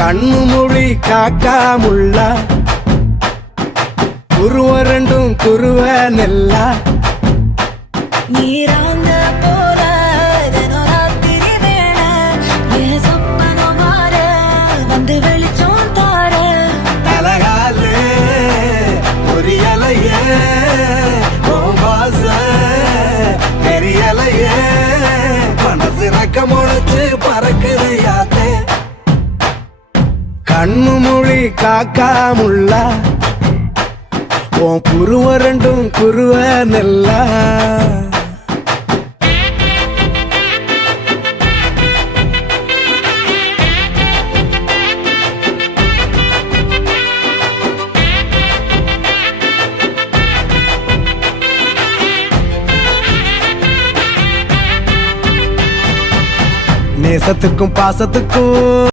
கண்ணு மொழி காக்காமுள்ள குருவ ரெண்டும் குருவ நெல்லா நீராங்க போல தினராத்திரி வேண என் சொப்பனம் மாற வந்து வெளிச்சம் தார தலகாலே பொரியலையே ஓம்பாச பெரியலையே மனசு ரக்க முளைச்சு பறக்குது யாத்தே கண்ணு மொழி காக்காமுள்ள உன் குருவ ரெண்டும் குருவ நெல்லா நேசத்துக்கும் பாசத்துக்கும்